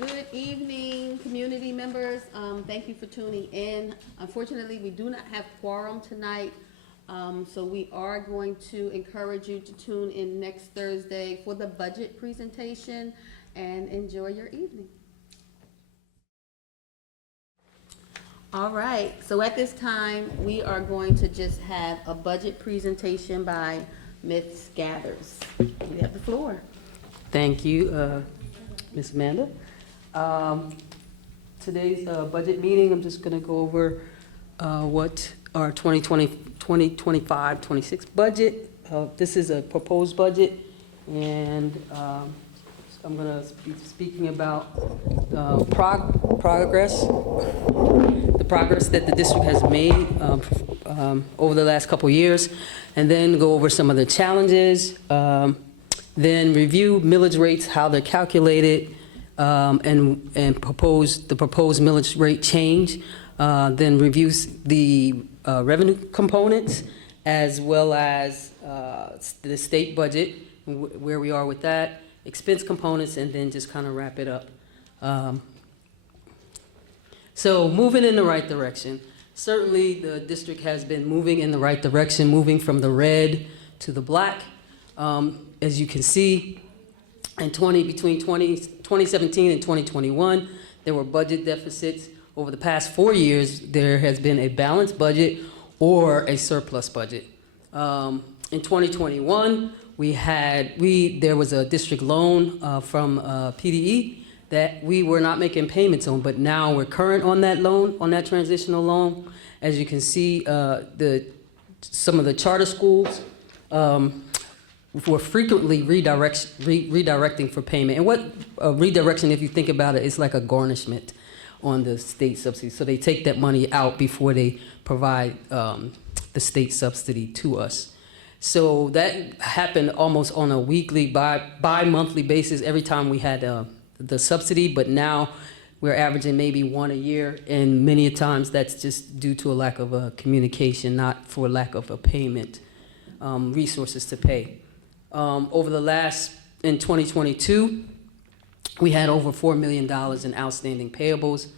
Good evening, community members. Thank you for tuning in. Unfortunately, we do not have quorum tonight, so we are going to encourage you to tune in next Thursday for the budget presentation, and enjoy your evening. All right, so at this time, we are going to just have a budget presentation by Ms. Gathers. You have the floor. Thank you, Ms. Amanda. Today's budget meeting, I'm just going to go over what our 2025-26 budget. This is a proposed budget, and I'm going to be speaking about progress, the progress that the district has made over the last couple years, and then go over some of the challenges, then review millage rates, how they're calculated, and propose the proposed millage rate change, then reviews the revenue components, as well as the state budget, where we are with that, expense components, and then just kind of wrap it up. So moving in the right direction. Certainly the district has been moving in the right direction, moving from the red to the black. As you can see, between 2017 and 2021, there were budget deficits. Over the past 4 years, there has been a balanced budget or a surplus budget. In 2021, there was a district loan from PDE that we were not making payments on, but now we're current on that loan, on that transitional loan. As you can see, some of the charter schools were frequently redirecting for payment. And what redirection, if you think about it, is like a garnishment on the state subsidy. So they take that money out before they provide the state subsidy to us. So that happened almost on a weekly, bi-monthly basis every time we had the subsidy, but now we're averaging maybe one a year, and many a times that's just due to a lack of communication, not for lack of a payment, resources to pay. In 2022, we had over $4 million in outstanding payables.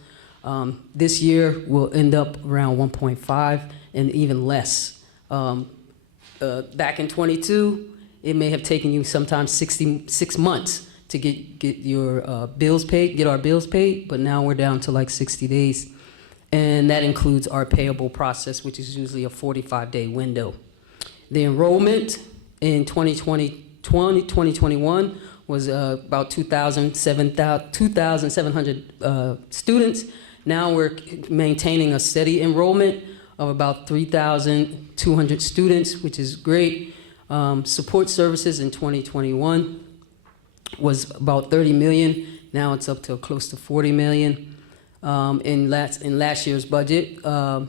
This year, we'll end up around 1.5 and even less. Back in 22, it may have taken you sometimes 66 months to get your bills paid, get our bills paid, but now we're down to like 60 days. And that includes our payable process, which is usually a 45-day window. The enrollment in 2021 was about 2,700 students. Now we're maintaining a steady enrollment of about 3,200 students, which is great. Support services in 2021 was about 30 million. Now it's up to close to 40 million. In last year's budget, the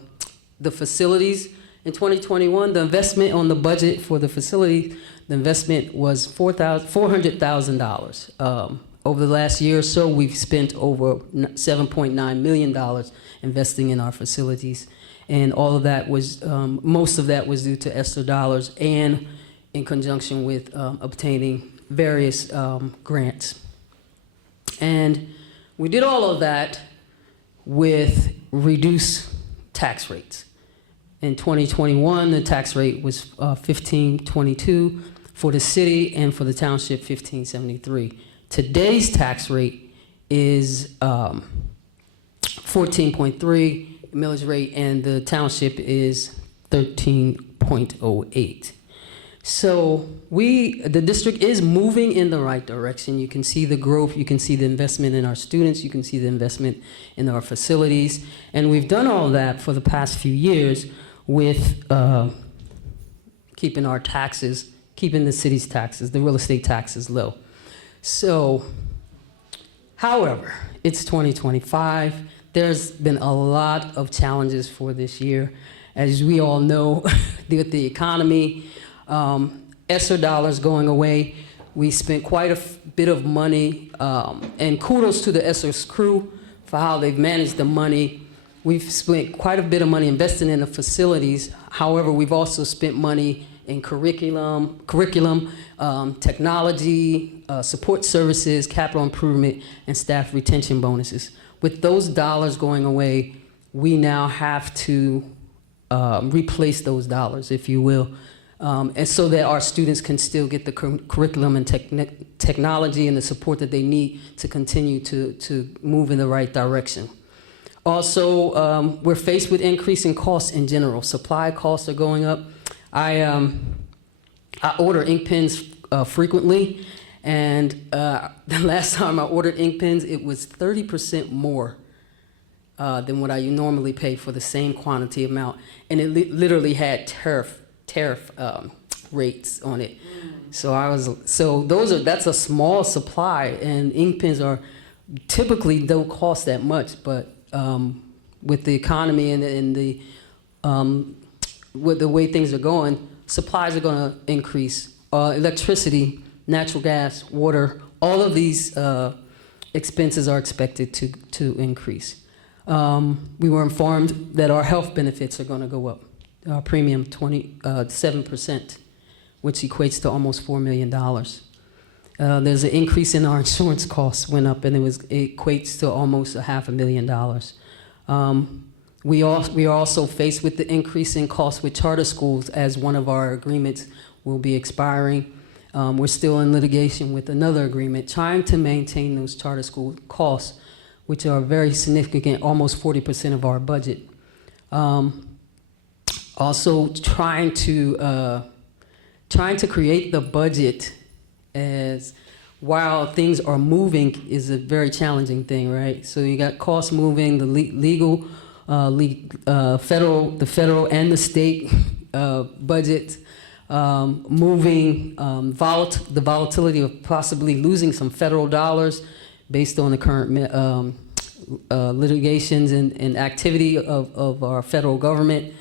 facilities in 2021, the investment on the budget for the facility, the investment was $400,000. Over the last year or so, we've spent over $7.9 million investing in our facilities. And all of that was, most of that was due to ESSER dollars and in conjunction with obtaining various grants. And we did all of that with reduced tax rates. In 2021, the tax rate was $15.22 for the city, and for the township, $15.73. Today's tax rate is 14.3 millage rate, and the township is 13.08. So the district is moving in the right direction. You can see the growth, you can see the investment in our students, you can see the investment in our facilities, and we've done all that for the past few years with keeping our taxes, keeping the city's taxes, the real estate taxes low. So, however, it's 2025. There's been a lot of challenges for this year. As we all know, with the economy, ESSER dollars going away, we spent quite a bit of money, and kudos to the ESSER's crew for how they've managed the money. We've spent quite a bit of money investing in the facilities. However, we've also spent money in curriculum, technology, support services, capital improvement, and staff retention bonuses. With those dollars going away, we now have to replace those dollars, if you will, and so that our students can still get the curriculum and technology and the support that they need to continue to move in the right direction. Also, we're faced with increasing costs in general. Supply costs are going up. I order ink pens frequently, and the last time I ordered ink pens, it was 30% more than what I normally pay for the same quantity amount, and it literally had tariff rates on it. That's a small supply, and ink pens are typically don't cost that much, but with the economy and the with the way things are going, supplies are going to increase. Electricity, natural gas, water, all of these expenses are expected to increase. We were informed that our health benefits are going to go up. Our premium 7%, which equates to almost $4 million. There's an increase in our insurance costs went up, and it equates to almost $500,000. We are also faced with the increase in costs with charter schools, as one of our agreements will be expiring. We're still in litigation with another agreement, trying to maintain those charter school costs, which are very significant, almost 40% of our budget. Also trying to create the budget as while things are moving is a very challenging thing, right? So you got costs moving, the federal and the state budget moving, the volatility of possibly losing some federal dollars based on the current litigations and activity of our federal government.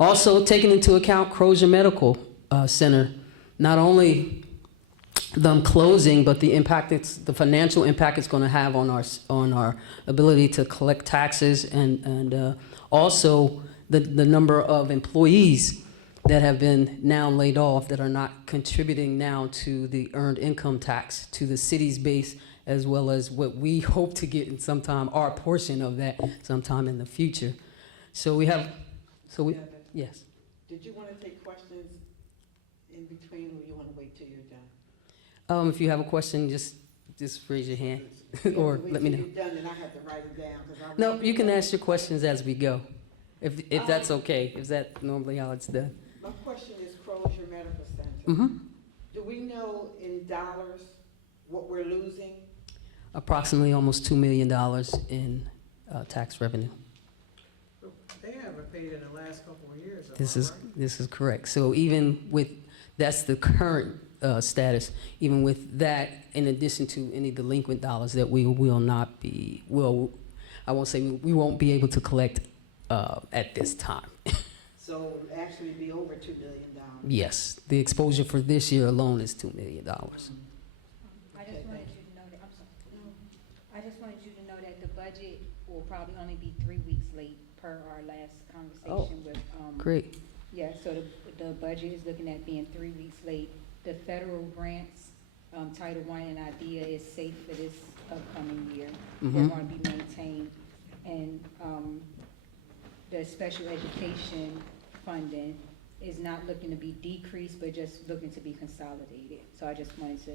Also taking into account Crozier Medical Center, not only them closing, but the financial impact it's going to have on our ability to collect taxes, and also the number of employees that have been now laid off that are not contributing now to the earned income tax to the city's base, as well as what we hope to get in sometime, our portion of that sometime in the future. Yes. Did you want to take questions in between, or you want to wait till you're done? If you have a question, just raise your hand or let me know. You're done, and I have to write it down. No, you can ask your questions as we go, if that's okay. Is that normally how it's done? My question is Crozier Medical Center. Mm-hmm. Do we know in dollars what we're losing? Approximately almost $2 million in tax revenue. They haven't paid in the last couple of years. This is correct. So even with that's the current status. Even with that, in addition to any delinquent dollars that we will not be, I won't say we won't be able to collect at this time. So it would actually be over $2 million. Yes, the exposure for this year alone is $2 million. I just wanted you to know that, I'm sorry. No. I just wanted you to know that the budget will probably only be 3 weeks late per our last conversation with, Great. yeah, so the budget is looking at being 3 weeks late. The federal grants, Title I and IDEA is safe for this upcoming year. Mhm. They're gonna be maintained. And, the special education funding is not looking to be decreased, but just looking to be consolidated. So I just wanted to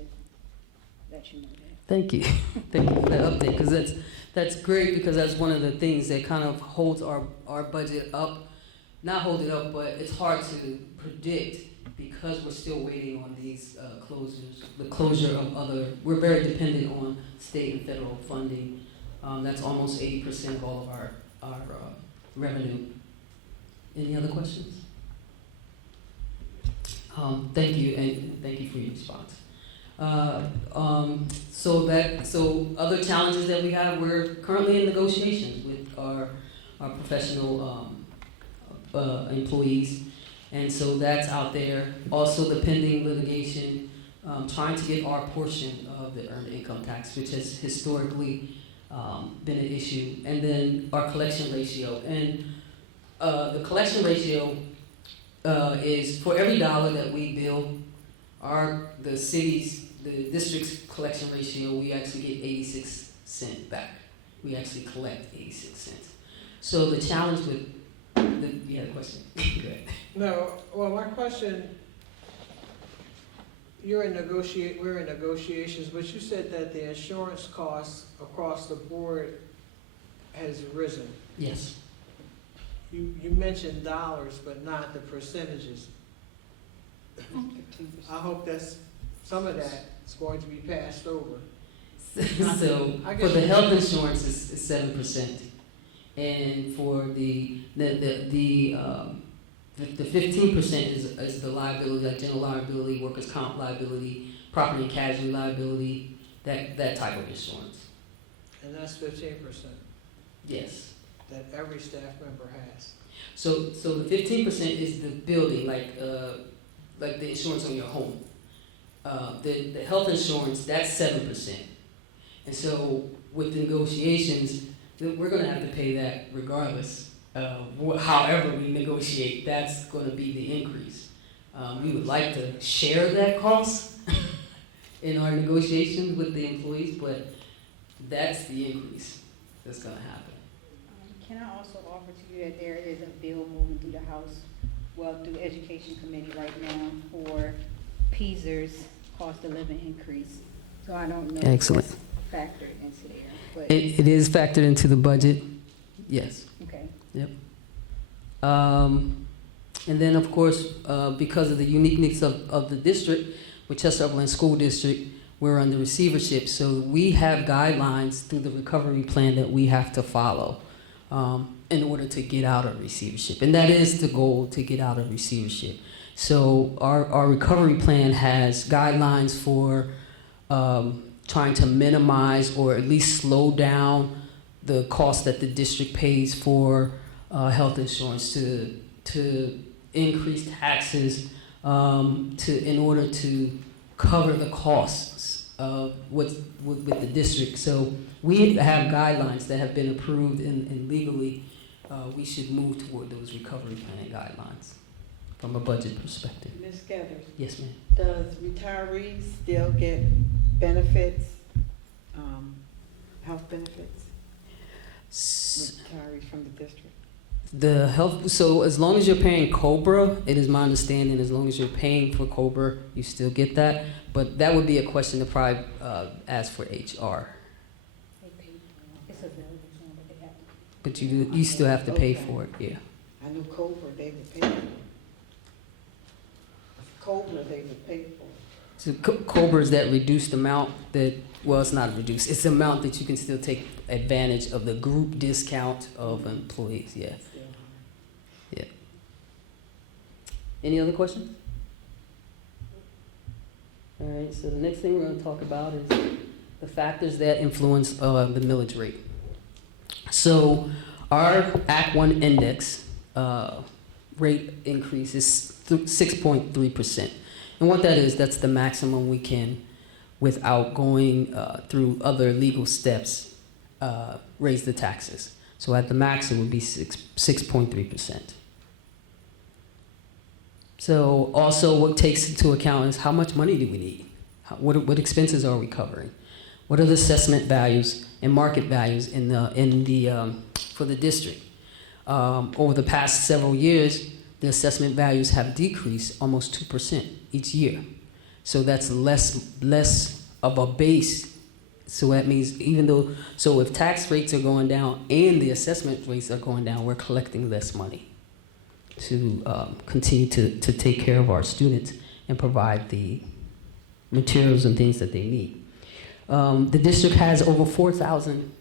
let you know that. Thank you. Thank you for that update, because that's great, because that's one of the things that kind of holds our budget up. Not hold it up, but it's hard to predict because we're still waiting on these closures, the closure of we're very dependent on state and federal funding. That's almost 80% of all of our revenue. Any other questions? Thank you, and thank you for your response. So other challenges that we have, we're currently in negotiations with our professional employees, and so that's out there. Also the pending litigation, trying to get our portion of the earned income tax, which has historically been an issue, and then our collection ratio. And the collection ratio is for every dollar that we bill, the district's collection ratio, we actually get 86 cents back. We actually collect 86 cents. So the challenge with, you had a question? Go ahead. No, well, my question, we're in negotiations, but you said that the insurance costs across the board has risen. Yes. You mentioned dollars, but not the percentages. I hope that's, some of that is going to be passed over. So I for guess- the health insurance is 7%, and for the 15% is the liability, like general liability, workers' comp liability, property and casualty liability, that type of insurance. And that's 15% Yes. that every staff member has. So the 15% is the building, like the insurance on your home. The health insurance, that's 7%. And so with the negotiations, we're gonna have to pay that regardless. However we negotiate, that's gonna be the increase. We would like to share that cost in our negotiations with the employees, but that's the increase that's gonna happen. Can I also offer to you that there is a bill moving through the House, well, through Education Committee right now for PESER's cost of living increase. So I don't know if Excellent. that's factored into there, but, It is factored into the budget, yes. okay. And then, of course, because of the uniqueness of the district, with Chester Upland School District, we're under receivership. So we have guidelines through the recovery plan that we have to follow in order to get out of receivership. And that is the goal, to get out of receivership. So our recovery plan has guidelines for trying to minimize or at least slow down the cost that the district pays for health insurance, to increase taxes in order to cover the costs with the district. So we have guidelines that have been approved, and legally we should move toward those recovery plan guidelines from a budget perspective. Ms. Gathers, Yes, ma'am. does retirees still get benefits, health benefits, retirees from the district? The health, so as long as you're paying COBRA, it is my understanding, as long as you're paying for COBRA, you still get that. But that would be a question to probably ask for HR. They pay, it's available to them, but they have to. But you still have to pay for it, yeah. I knew Cobra, they would pay for it. Cobra, they would pay for it. So COBRA is that reduced amount that, well, it's not reduced, it's the amount that you can still take advantage of the group discount of employees, yeah. Still. Any other questions? All right, so the next thing we're going to talk about is the factors that influence the millage rate. So our Act 1 index rate increase is 6.3%. And what that is, that's the maximum we can, without going through other legal steps, raise the taxes. So at the max, it would be 6.3%. So also what takes into account is how much money do we need? What expenses are we covering? What are the assessment values and market values for the district? Over the past several years, the assessment values have decreased almost 2% each year. So that's less of a base. So that means so if tax rates are going down and the assessment rates are going down, we're collecting less money to continue to take care of our students and provide the materials and things that they need. The district has over 4,000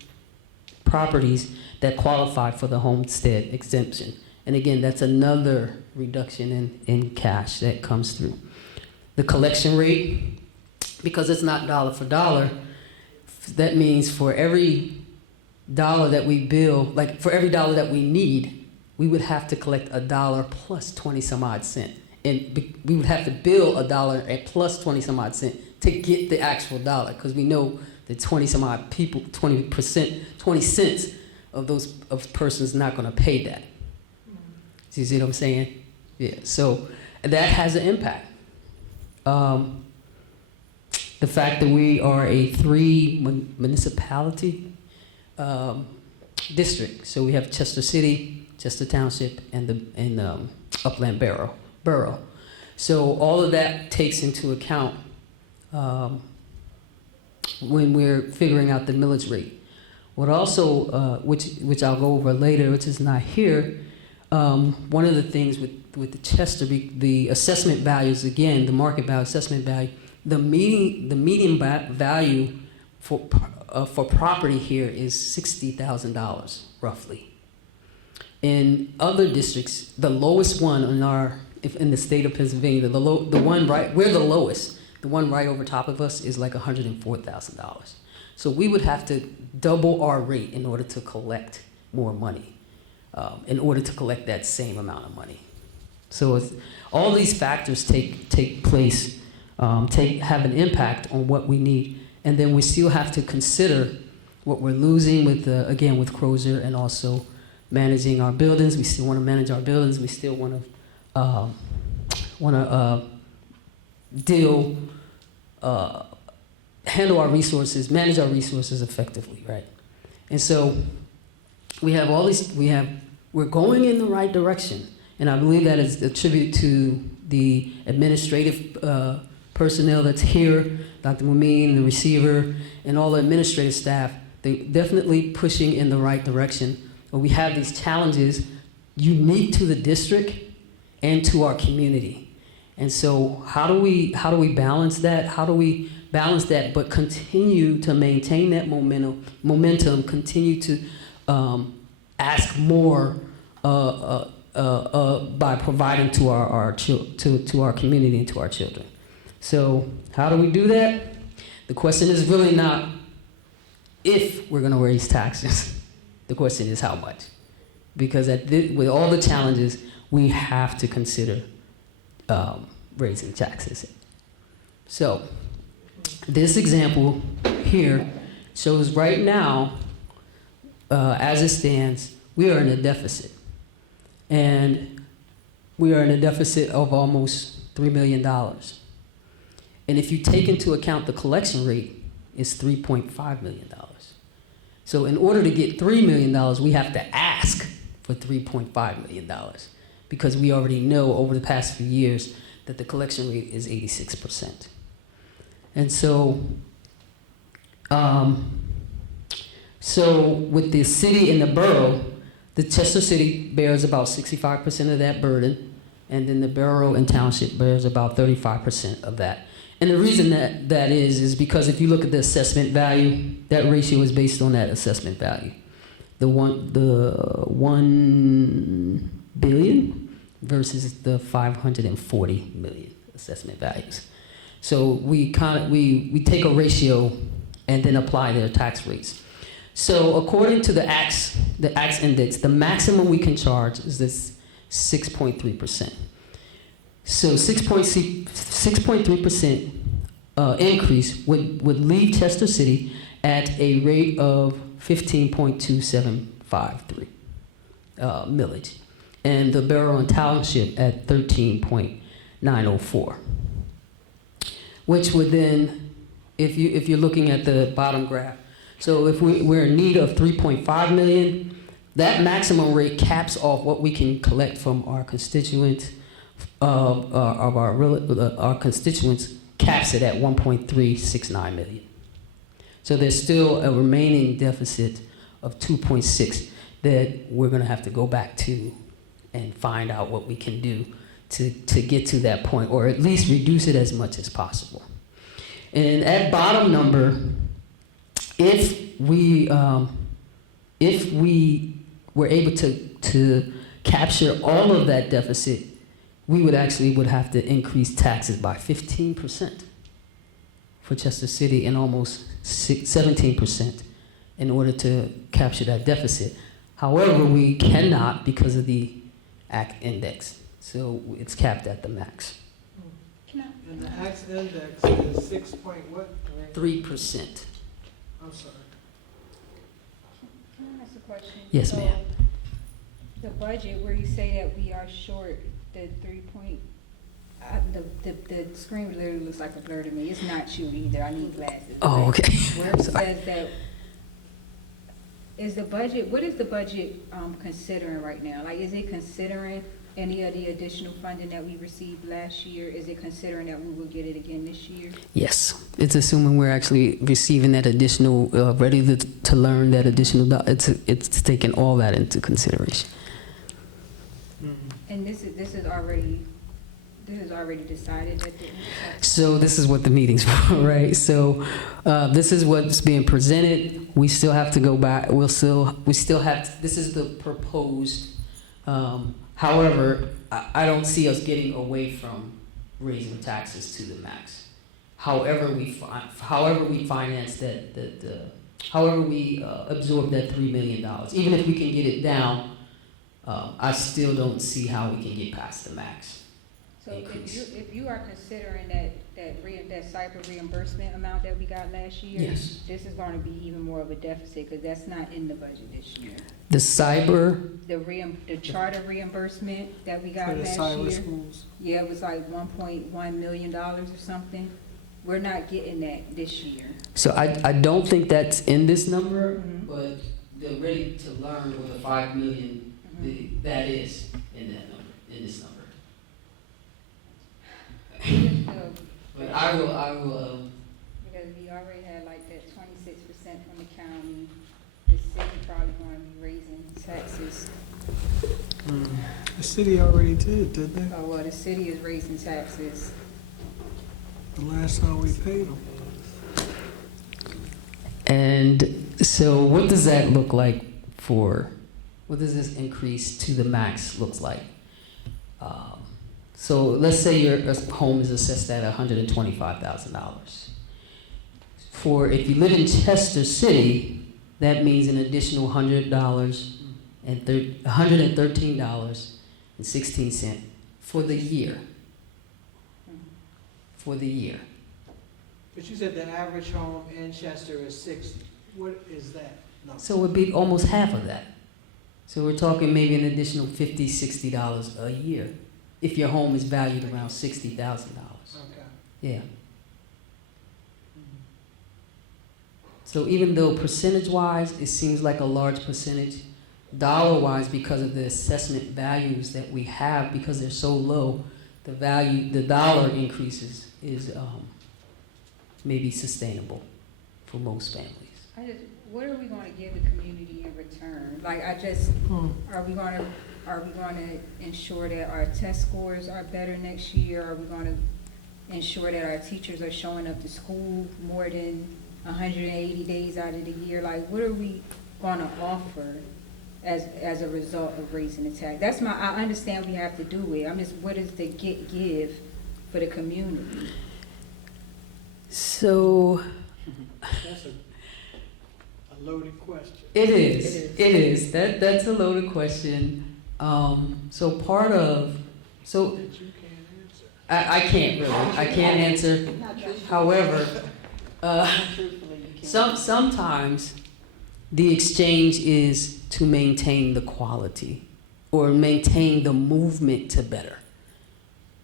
properties that qualify for the homestead exemption. And again, that's another reduction in cash that comes through. The collection rate, because it's not dollar for dollar, that means for every dollar that we bill, like for every dollar that we need, we would have to collect $1 plus 20 some odd cent. And we would have to bill $1 at plus 20 some odd cent to get the actual dollar, because we know that 20 some odd people, 20 cents of those persons not going to pay that. Do you see what I'm saying? Yeah, so that has an impact. The fact that we are a 3 municipality district, so we have Chester City, Chester Township, and Upland Borough. So all of that takes into account when we're figuring out the millage rate. What also, which I'll go over later, which is not here, one of the things with the Chester, the assessment values, again, the market value, assessment value, the median value for property here is $60,000 roughly. In other districts, the lowest one in the state of Pennsylvania, we're the lowest. The one right over top of us is like $104,000. So we would have to double our rate in order to collect more money, in order to collect that same amount of money. So all these factors take place, have an impact on what we need, and then we still have to consider what we're losing with Crozer, and also managing our buildings. We still want to manage our buildings. We still want to handle our resources, manage our resources effectively, right? And so we have all these. We're going in the right direction, and I believe that is a tribute to the administrative personnel that's here, Dr. Mumine, the receiver, and all the administrative staff. They're definitely pushing in the right direction. But we have these challenges unique to the district and to our community. And so how do we balance that? How do we balance that but continue to maintain that momentum, continue to ask more by providing to our community and to our children? So how do we do that? The question is really not if we're going to raise taxes. The question is how much. Because with all the challenges, we have to consider raising taxes. So this example here shows right now, as it stands, we are in a deficit. And we are in a deficit of almost $3 million. And if you take into account the collection rate, it's $3.5 million. So in order to get $3 million, we have to ask for $3.5 million, because we already know over the past few years that the collection rate is 86%. And so, with the city and the borough, the Chester City bears about 65% of that burden, and then the borough and township bears about 35% of that. And the reason that is because if you look at the assessment value, that ratio is based on that assessment value. The 1 billion versus the 540 million assessment values. So we take a ratio and then apply their tax rates. So according to the ACTS index, the maximum we can charge is this 6.3%. So 6.3% increase would leave Chester City at a rate of 15.2753 millage, and the borough and township at 13.904, which would then, if you're looking at the bottom graph, so if we're in need of 3.5 million, that maximum rate caps off what we can collect from our constituents, our constituents, caps it at 1.369 million. So there's still a remaining deficit of 2.6 that we're going to have to go back to and find out what we can do to get to that point, or at least reduce it as much as possible. And at bottom number, if we were able to capture all of that deficit, we would have to increase taxes by 15% for Chester City and almost 17% in order to capture that deficit. However, we cannot because of the ACT index. So it's capped at the max. And the ACTS index is 6 point what? 3%. I'm sorry. Can I ask a question? Yes, So, ma'am. the budget where you say that we are short the 3 point, the screen literally looks like a blur to me. It's not you either. I need glasses. Oh, okay. Where it says that, is the budget, what is the budget, considering right now? Like, is it considering any of the additional funding that we received last year? Is it considering that we will get it again this year? Yes, it's assuming we're actually receiving that additional, ready to learn that additional, it's taking all that into consideration. And this is already decided that the. So this is what the meeting's for, right? So this is what's being presented. We still have to go back. We still have, this is the proposed. However, I don't see us getting away from raising taxes to the max. However we finance however we absorb that $3 million, even if we can get it down, I still don't see how we can get past the max. So if you are considering that cyber reimbursement amount that we got last year, Yes. this is going to be even more of a deficit because that's not in the budget this year. The cyber, The charter reimbursement that we got For the last cyber year, schools. yeah, it was like $1.1 million or something. We're not getting that this year. so I don't think that's in this number, Mhm. but the ready to learn with the 5 million, that is in that number, in this number. But I will, Because we already had like that 26% from the county, the city probably going to be raising taxes. The city already did, didn't they? Oh, well, the city is raising taxes. The last time we paid them. and so what does that look like what does this increase to the max looks like? So let's say your home is assessed at $125,000. If you live in Chester City, that means an additional $113.16 for the year. For the year. But you said the average home in Chester is 60. What is that number? So it would be almost half of that. So we're talking maybe an additional $50, $60 a year if your home is valued around $60,000. Okay. Yeah. So even though percentage-wise, it seems like a large percentage, dollar-wise, because of the assessment values that we have, because they're so low, the dollar increases is maybe sustainable for most families. What are we going to give the community in return? Like, are we going to ensure that our test scores are better next year? Are we going to ensure that our teachers are showing up to school more than 180 days out of the year? Like, what are we going to offer as a result of raising the tax? I understand we have to do it. What is the give for the community? So That's a loaded question. it is. That's a loaded question. So That you can't answer. I can't really. I can't answer. Not truthfully. However, Not truthfully, you can't. sometimes the exchange is to maintain the quality or maintain the movement to better.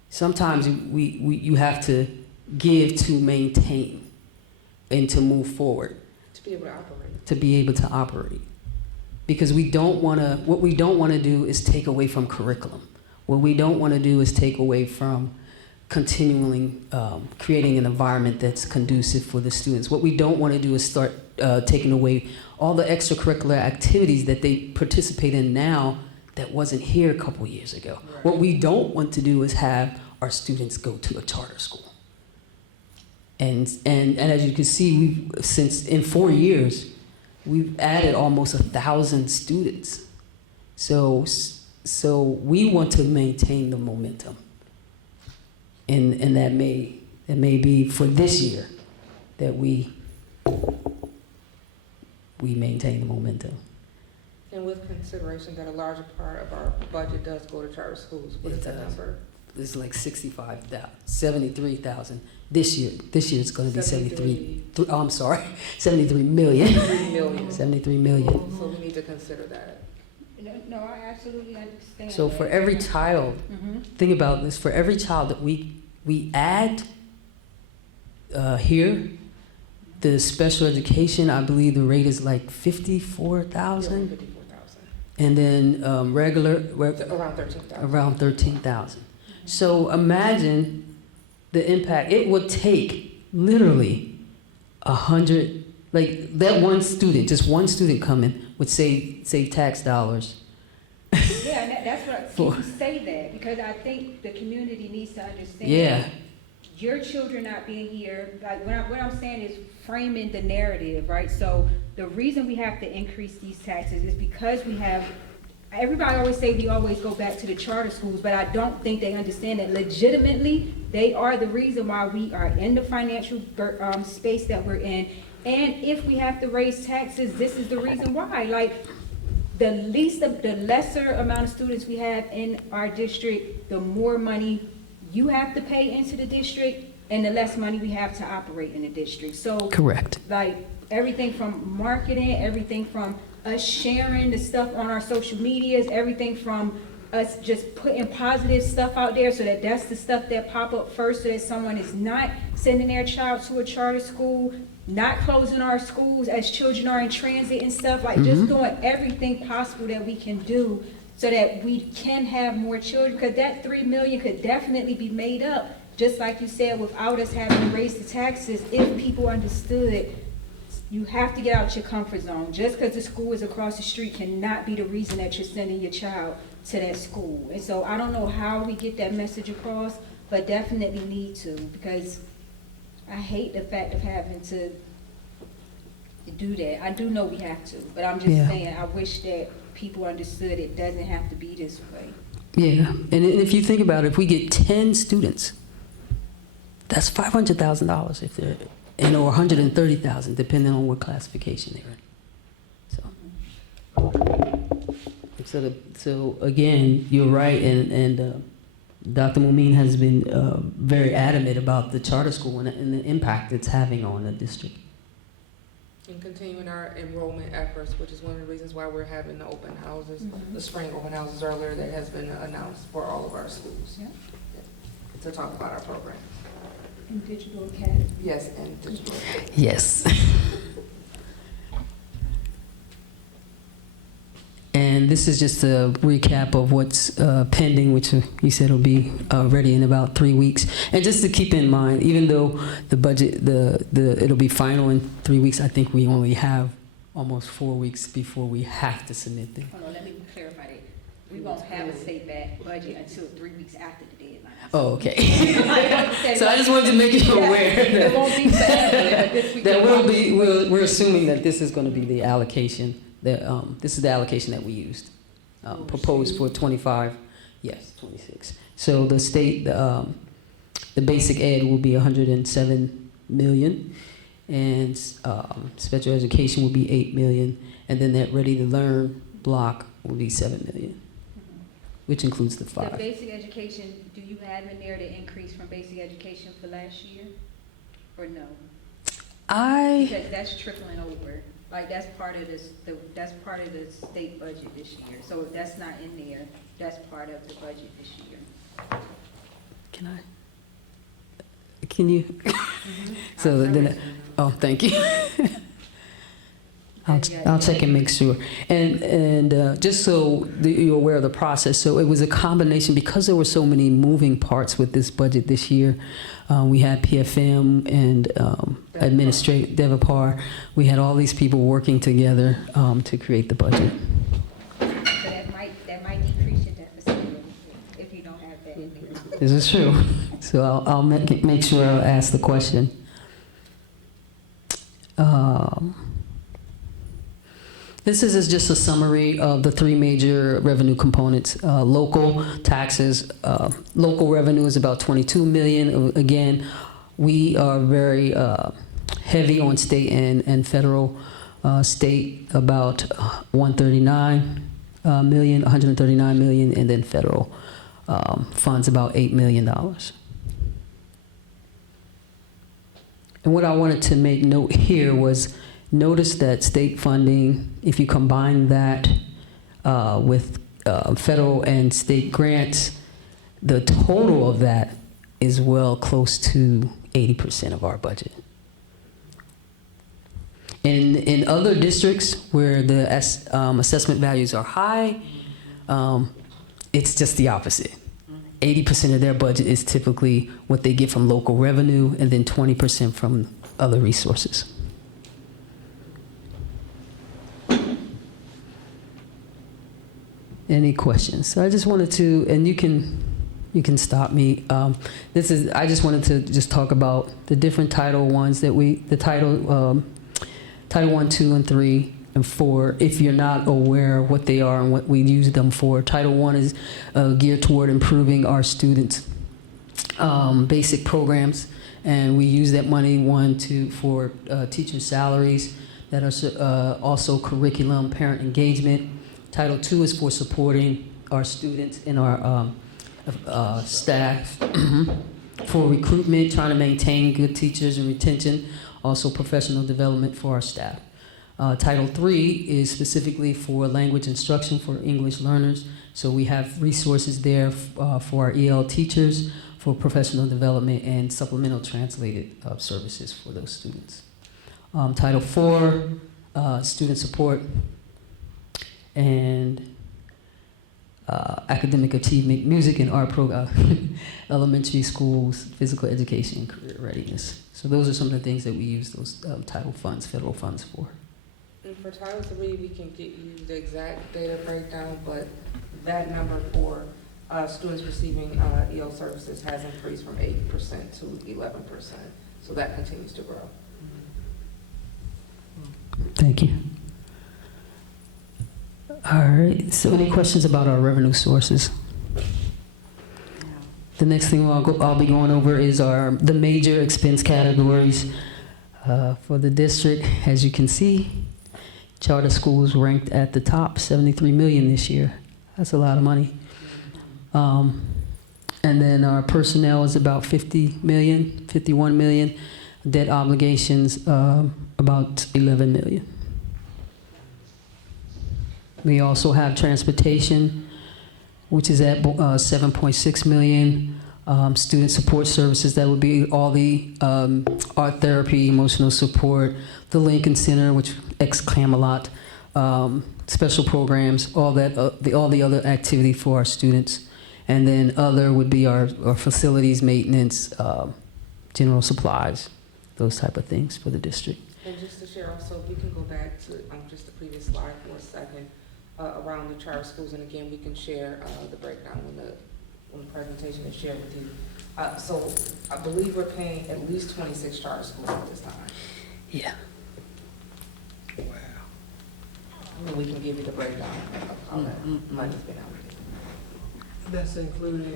Sometimes you have to give to maintain and to move forward. To be able to operate. To be able to operate. Because what we don't want to do is take away from curriculum. What we don't want to do is take away from continuing creating an environment that's conducive for the students. What we don't want to do is start taking away all the extracurricular activities that they participate in now that wasn't here a couple years ago. Right. What we don't want to do is have our students go to a charter school. And as you can see, in 4 years, we've added almost 1,000 students. So we want to maintain the momentum. And that may be for this year that we maintain the momentum. And with consideration that a larger part of our budget does go to charter schools, what is It that does. number? It's like 73,000 this year. This year it's going to be 73 million. 3 million. 73 million. So we need to consider that. No, I absolutely understand. So for every child, Mm-hmm. think about this, for every child that we add here, the special education, I believe the rate is like 54,000, 54,000. and then regular, Around 13,000. around 13,000. So imagine the impact. It would take literally 100, like that one student, just one student coming would save tax dollars. Yeah, and that's what, For- you say that, because I think the community needs to understand. Yeah, Your children not being here, like, what I'm saying is framing the narrative, right? So the reason we have to increase these taxes is because we have, everybody always say we always go back to the charter schools, but I don't think they understand that legitimately, they are the reason why we are in the financial space that we're in. And if we have to raise taxes, this is the reason why. Like, the lesser amount of students we have in our district, the more money you have to pay into the district, and the less money we have to operate in the district. So, correct. like, everything from marketing, everything from us sharing the stuff on our social medias, everything from us just putting positive stuff out there so that that's the stuff that pop up first, so that someone is not sending their child to a charter school, not closing our schools as children are in transit and stuff, like just doing everything possible that we can do so that we can have more children, because that 3 million could definitely be made up, just like you said, without us having to raise the taxes, if people understood you have to get out your comfort zone. Just because the school is across the street cannot be the reason that you're sending your child to that school. And so I don't know how we get that message across, but definitely need to, because I hate the fact of having to do that. I do know we have to, but I'm just Yeah. saying, I wish that people understood it doesn't have to be this way. Yeah, and if you think about it, if we get 10 students, that's $500,000 if they're, and or 130,000 depending on what classification they're in. So again, you're right, and Dr. Mumin has been very adamant about the charter school and the impact it's having on the district. And continuing our enrollment efforts, which is one of the reasons why we're having the open houses, the spring open houses earlier that has been announced for all of our schools. Yeah. To talk about our program. And Digital Academy. Yes, and digital. Yes. And this is just a recap of what's pending, which you said will be ready in about 3 weeks. And just to keep in mind, even though the budget, it'll be final in 3 weeks, I think we only have almost 4 weeks before we have to submit them. Hold on, let me clarify that. We won't have a say-back budget until 3 weeks after the deadline. Oh, okay. So I just wanted to make you aware It won't be forever, but this week. that we're assuming that this is going to be the allocation. This is the allocation that we used, proposed for 25, yes, 26. So the state, the basic ed will be 107 million, and special education will be 8 million, and then that ready to learn block will be 7 million, which includes the The 5. basic education, do you have in there the increase from basic education for last year, or no? Because that's trickling over. Like, that's part of this, that's part of the state budget this year. So if that's not in there, that's part of the budget this year. Can you? So then, oh, thank you. I'll check and make sure. And just so you're aware of the process, so it was a combination, because there were so many moving parts with this budget this year. We had PFM and administrative Devapar. We had all these people working together to create the budget. So that might decrease your deficit a little bit if you don't have that in there. This is true. So I'll make sure I'll ask the question. This is just a summary of the 3 major revenue components. Local taxes, local revenue is about 22 million. Again, we are very heavy on state and federal. State about 139 million, and then federal funds about $8 million. And what I wanted to make note here was, notice that state funding, if you combine that with federal and state grants, the total of that is well close to 80% of our budget. In other districts where the assessment values are high, it's just the opposite. 80% of their budget is typically what they get from local revenue, and then 20% from other resources. Any questions? So I just wanted to, and you can stop me. I just wanted to just talk about the different Title Ones that Title 1, 2, and 3, and 4, if you're not aware of what they are and what we use them for. Title 1 is geared toward improving our students' basic programs, and we use that money, for teacher salaries that are also curriculum, parent engagement. Title 2 is for supporting our students and our staff, for recruitment, trying to maintain good teachers and retention, also professional development for our staff. Title 3 is specifically for language instruction for English learners, so we have resources there for our EL teachers, for professional development and supplemental translated services for those students. Title 4, student support and academic achievement, music and art program, elementary schools, physical education, and career readiness. So those are some of the things that we use those title funds, federal funds for. And for Title III, we can get you the exact data breakdown, but that number for students receiving EL services has increased from 8% to 11%. So that continues to grow. Thank you. All right, so any questions about our revenue sources? The next thing I'll be going over is the major expense categories for the district. As you can see, charter schools ranked at the top, 73 million this year. That's a lot of money. And then our personnel is about 50 million, 51 million. Debt obligations, about 11 million. We also have transportation, which is at 7.6 million. Student support services, that would be all the art therapy, emotional support, the Lincoln Center, which ex-Camelot, special programs, all the other activity for our students. And then other would be our facilities maintenance, general supplies, those type of things for the district. And just to share also, we can go back to just the previous slide for a second around the charter schools, and again, we can share the breakdown when the presentation is shared with you. So I believe we're paying at least 26 charter schools at this time. Yeah. Wow. And we can give you the breakdown of how that money's been allocated. That's including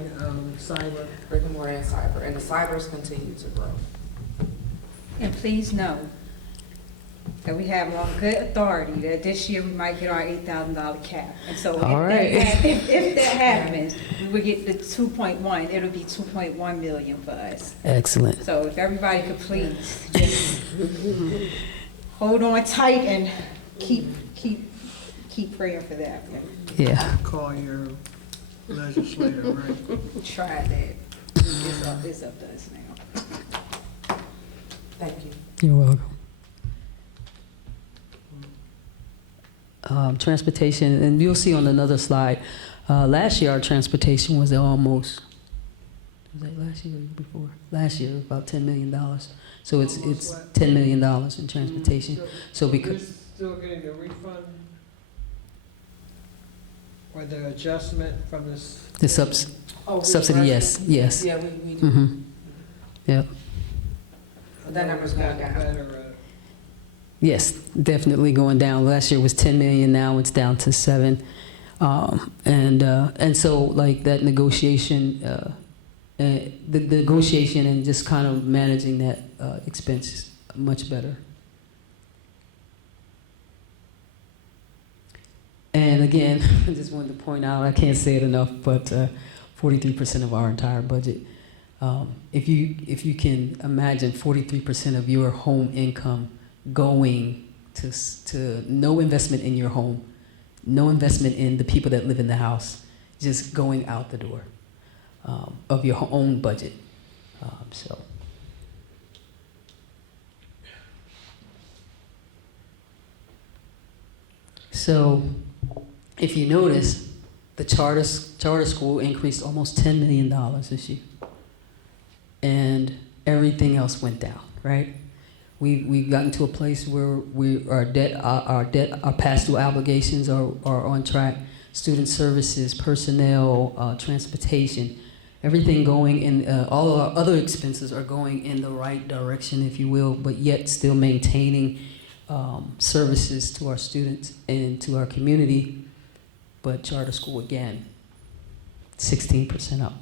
cyber. Brick and mortar and cyber, and the cybers continue to grow. And please know that we have on good authority that this year we might hit our $8,000 cap. And so All right. if that happens, we would get the 2.1, it'll be 2.1 million for us. Excellent. So if everybody could please just hold on tight and keep praying for that. Yeah. Call your legislator, right? Try that. It's up to us now. Thank you. You're welcome. Transportation, and you'll see on another slide, last year our transportation was almost, was that last year or before? Last year, about $10 million. So it's $10 million in transportation. So because You're still getting the refund? Or the adjustment from this? the Oh, subsidy, yes, yes. Yeah, we do. Mm-hmm. Yep. But that number's going down. Better, Yes, definitely going down. Last year was 10 million, now it's down to 7. And so like that negotiation, the negotiation and just kind of managing that expense is much better. And again, I just wanted to point out, I can't say it enough, but 43% of our entire budget. If you can imagine 43% of your home income going to no investment in your home, no investment in the people that live in the house, just going out the door of your own budget. So. So, if you notice, the charter school increased almost $10 million this year, and everything else went down. Right? We've gotten to a place where our past due obligations are on track. Student services, personnel, transportation, everything going in. All of our other expenses are going in the right direction, if you will, but yet still maintaining services to our students and to our community. But charter school, again, 16% up.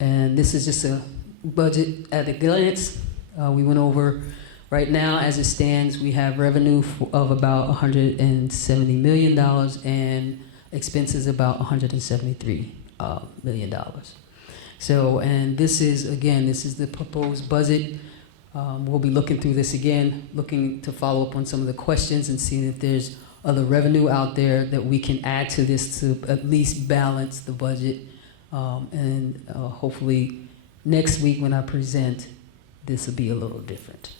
And this is just a budget at a glance. We went over, right now as it stands, we have revenue of about $170 million and expenses about $173 million. So, and this is, again, this is the proposed budget. We'll be looking through this again, looking to follow up on some of the questions and seeing if there's other revenue out there that we can add to this to at least balance the budget. And hopefully next week when I present, this will be a little different.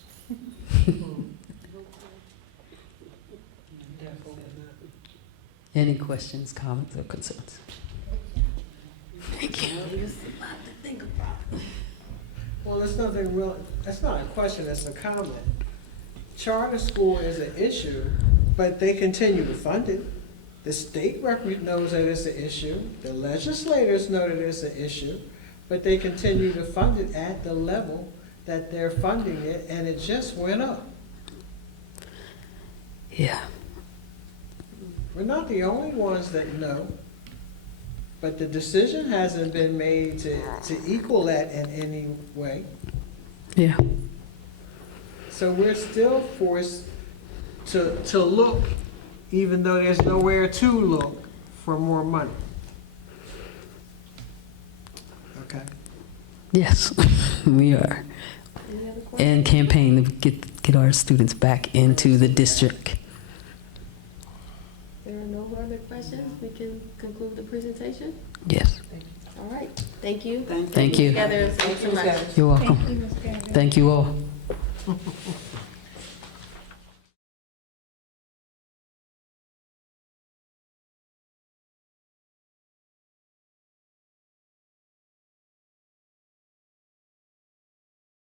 Any questions, comments, or concerns? Thank you. Well, there's nothing real, that's not a question, that's a comment. Charter school is an issue, but they continue to fund it. The state knows that it's an issue, the legislators know that it's an issue, but they continue to fund it at the level that they're funding it, and it just went up. Yeah. We're not the only ones that know, but the decision hasn't been made to equal that in any way. Yeah. So we're still forced to look, even though there's nowhere to look for more money. Okay. Yes, we are. Any other questions? And campaign to get our students back into the district. There are no other questions. We can conclude the presentation. Yes. All right. Thank you. Thank you. Together, thanks so much. You're welcome. Thank you, Ms. Gavin. Thank you all.